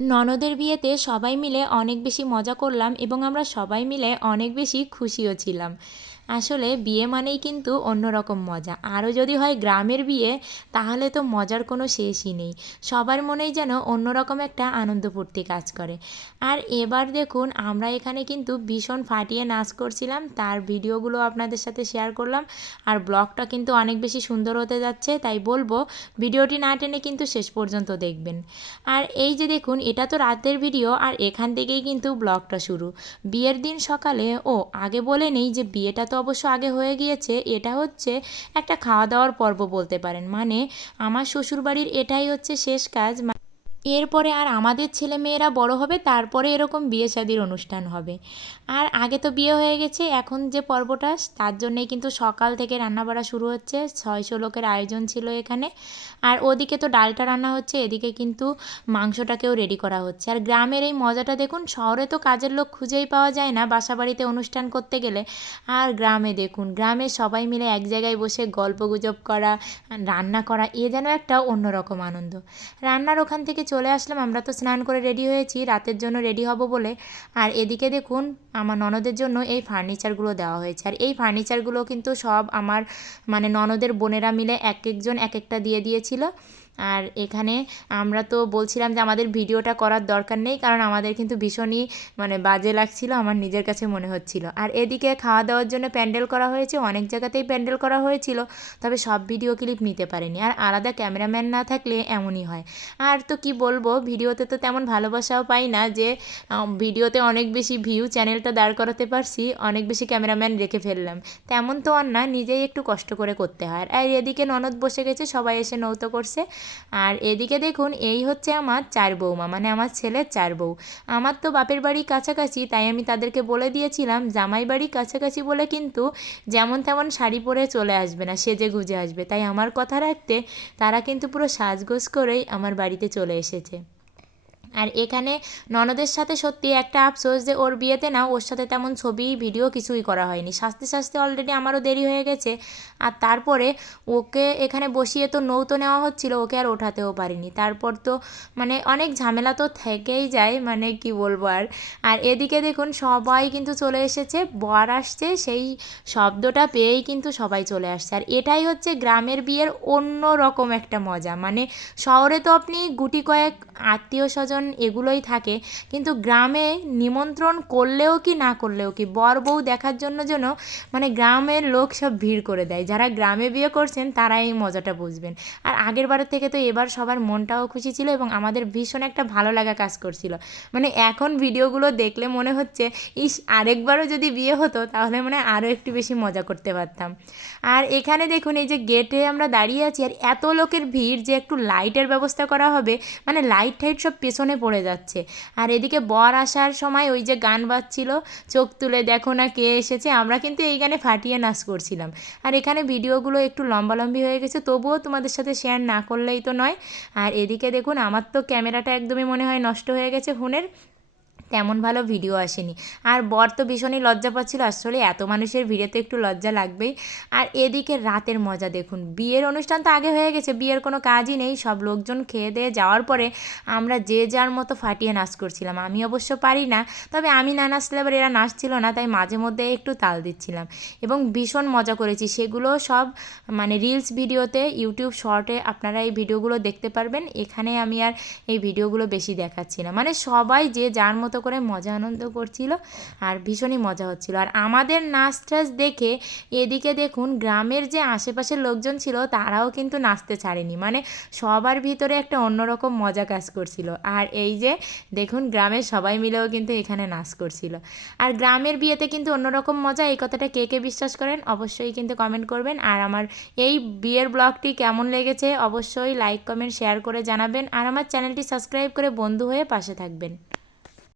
ননদের বিয়েতে সবাই মিলে অনেক বেশি মজা করলাম এবং আমরা সবাই মিলে অনেক বেশি খুশিও ছিলাম। আসলে বিয়ে মানেই কিন্তু অন্যরকম মজা। আরও যদি হয় গ্রামের বিয়ে, তাহলে তো মজার কোনো শেষই নেই। সবার মনেই যেন অন্যরকম একটা আনন্দ ফুর্তি কাজ করে। আর এবার দেখুন, আমরা এখানে কিন্তু ভীষণ ফাটিয়ে নাচ করছিলাম। তার ভিডিওগুলো আপনাদের সাথে শেয়ার করলাম। আর ব্লগটা কিন্তু অনেক বেশি সুন্দর হতে যাচ্ছে, তাই বলব ভিডিওটি না টেনে কিন্তু শেষ পর্যন্ত দেখবেন। আর এই যে দেখুন, এটা তো রাতের ভিডিও, আর এখান থেকেই কিন্তু ব্লগটা শুরু। বিয়ের দিন সকালে, ও আগে বলে নেই যে বিয়েটা তো অবশ্য আগে হয়ে গিয়েছে। এটা হচ্ছে একটা খাওয়া দাওয়ার পর্ব বলতে পারেন। মানে আমার শ্বশুরবাড়ির এটাই হচ্ছে শেষ কাজ। এরপরে আর আমাদের ছেলে মেয়েরা বড় হবে, তারপরে এরকম বিয়ে শাদির অনুষ্ঠান হবে। আর আগে তো বিয়ে হয়ে গেছে, এখন যে পর্বটা, তার জন্যেই কিন্তু সকাল থেকে রান্না বাড়া শুরু হচ্ছে। ছয়শো লোকের আয়োজন ছিল এখানে। আর ওদিকে তো ডালটা রান্না হচ্ছে, এদিকে কিন্তু মাংসটাকেও রেডি করা হচ্ছে। আর গ্রামের এই মজাটা দেখুন, শহরে তো কাজের লোক খুঁজেই পাওয়া যায় না বাসা বাড়িতে অনুষ্ঠান করতে গেলে। আর গ্রামে দেখুন গ্রামে সবাই মিলে এক জায়গায় বসে গল্প গুজব করা, রান্না করা, এ যেন একটা অন্যরকম আনন্দ। রান্নার ওখান থেকে চলে আসলাম, আমরা তো স্নান করে রেডি হয়েছি, রাতের জন্য রেডি হব বলে। আর এদিকে দেখুন, আমার ননদের জন্য এই ফার্নিচারগুলো দেওয়া হয়েছে। আর এই ফার্নিচারগুলো কিন্তু সব আমার মানে ননদের বোনেরা মিলে এক একজন এক একটা দিয়ে দিয়েছিল। আর এখানে আমরা তো বলছিলাম যে আমাদের ভিডিওটা করার দরকার নেই, কারণ আমাদের কিন্তু ভীষণই মানে বাজে লাগছিল, আমার নিজের কাছে মনে হচ্ছিল। আর এদিকে খাওয়া দাওয়ার জন্য প্যান্ডেল করা হয়েছে, অনেক জায়গাতেই প্যান্ডেল করা হয়েছিল, তবে সব ভিডিও ক্লিপ নিতে পারেনি। আর আলাদা ক্যামেরাম্যান না থাকলে এমনই হয়। আর তো কি বলব, ভিডিওতে তো তেমন ভালোবাসাও পাই না যে ভিডিওতে অনেক বেশি ভিউ চ্যানেলটা দাঁড় করাতে পারছি, অনেক বেশি ক্যামেরাম্যান রেখে ফেললাম। তেমন তো আর না, নিজেই একটু কষ্ট করে করতে হয়। আর এদিকে ননদ বসে গেছে, সবাই এসে নৌতো করছে। আর এদিকে দেখুন, এই হচ্ছে আমার চার বৌমা মানে আমার ছেলের চার বউ। আমার তো বাপের বাড়ি কাছাকাছি, তাই আমি তাদেরকে বলে দিয়েছিলাম, জামাই বাড়ি কাছাকাছি বলে কিন্তু যেমন তেমন শাড়ি পরে চলে আসবে না, সেজে গুজে আসবে। তাই আমার কথা রাখতে তারা কিন্তু পুরো সাজগোজ করেই আমার বাড়িতে চলে এসেছে। আর এখানে ননদের সাথে সত্যি একটা আফসোস যে ওর বিয়েতে না ওর সাথে তেমন ছবি, ভিডিও কিছুই করা হয়নি। সাজতে সাজতে অলরেডি আমারও দেরি হয়ে গেছে। আর তারপরে ওকে এখানে বসিয়ে তো নৌতো নেওয়া হচ্ছিল, ওকে আর ওঠাতেও পারিনি। তারপর তো মানে অনেক ঝামেলা তো থেকেই যায় মানে কি বলব আর। আর এদিকে দেখুন সবাই কিন্তু চলে এসেছে, বর আসছে, সেই শব্দটা পেয়েই কিন্তু সবাই চলে আসছে। আর এটাই হচ্ছে গ্রামের বিয়ের অন্য রকম একটা মজা। মানে শহরে তো আপনি গুটি কয়েক আত্মীয় স্বজন এগুলোই থাকে। কিন্তু গ্রামে নিমন্ত্রণ করলেও কি, না করলেও কি, বর বউ দেখার জন্য যেন মানে গ্রামের লোক সব ভিড় করে দেয়। যারা গ্রামে বিয়ে করছেন তারা এই মজাটা বুঝবেন। আর আগের বারের থেকে তো এবার সবার মনটাও খুশি ছিল এবং আমাদের ভীষণ একটা ভালো লাগা কাজ করছিল। মানে এখন ভিডিওগুলো দেখলে মনে হচ্ছে, ইস, আরেকবারও যদি বিয়ে হতো তাহলে মানে আরও একটু বেশি মজা করতে পারতাম। আর এখানে দেখুন, এই যে গেটে আমরা দাঁড়িয়ে আছি আর এত লোকের ভিড় যে একটু লাইটের ব্যবস্থা করা হবে মানে লাইট টাইট সব পেছনে পড়ে যাচ্ছে। আর এদিকে বর আসার সময় ওই যে গান বাজছিল, চোখ তুলে দেখো না কে এসেছে, আমরা কিন্তু এই গানে ফাটিয়ে নাচ করছিলাম। আর এখানে ভিডিওগুলো একটু লম্বালম্বি হয়ে গেছে, তবুও তোমাদের সাথে শেয়ার না করলেই তো নয়। আর এদিকে দেখুন, আমার তো ক্যামেরাটা একদমই মনে হয় নষ্ট হয়ে গেছে ফোনের। তেমন ভালো ভিডিও আসেনি। আর বর তো ভীষণই লজ্জা পাচ্ছিল। আসলে এত মানুষের ভিড়ে তো একটু লজ্জা লাগবেই। আর এদিকে রাতের মজা দেখুন। বিয়ের অনুষ্ঠান তো আগে হয়ে গেছে, বিয়ের কোনো কাজই নেই। সব লোকজন খেয়ে দিয়ে যাওয়ার পরে আমরা যে যার মতো ফাটিয়ে নাচ করছিলাম। আমি অবশ্য পারি না, তবে আমি না নাচলে এবার এরা নাচছিল না, তাই মাঝে মধ্যে একটু তাল দিচ্ছিলাম। এবং ভীষণ মজা করেছি। সেগুলো সব মানে রিলস ভিডিওতে ইউটিউব শর্টে আপনারা এই ভিডিওগুলো দেখতে পারবেন। এখানে আমি আর এই ভিডিওগুলো বেশি দেখাচ্ছি না। মানে সবাই যে যার মতো করে মজা আনন্দ করছিল আর ভীষণই মজা হচ্ছিল। আর আমাদের নাচ টাচ দেখে এদিকে দেখুন গ্রামের যে আশেপাশের লোকজন ছিল তারাও কিন্তু নাচতে ছাড়েনি। মানে সবার ভিতরে একটা অন্যরকম মজা কাজ করছিল। আর এই যে দেখুন গ্রামের সবাই মিলেও কিন্তু এখানে নাচ করছিল। আর গ্রামের বিয়েতে কিন্তু অন্যরকম মজা, এই কথাটা কে কে বিশ্বাস করেন অবশ্যই কিন্তু কমেন্ট করবেন। আর আমার এই বিয়ের ব্লগটি কেমন লেগেছে অবশ্যই লাইক, কমেন্ট, শেয়ার করে জানাবেন। আর আমার চ্যানেলটি সাবস্ক্রাইব করে বন্ধু হয়ে পাশে থাকবেন।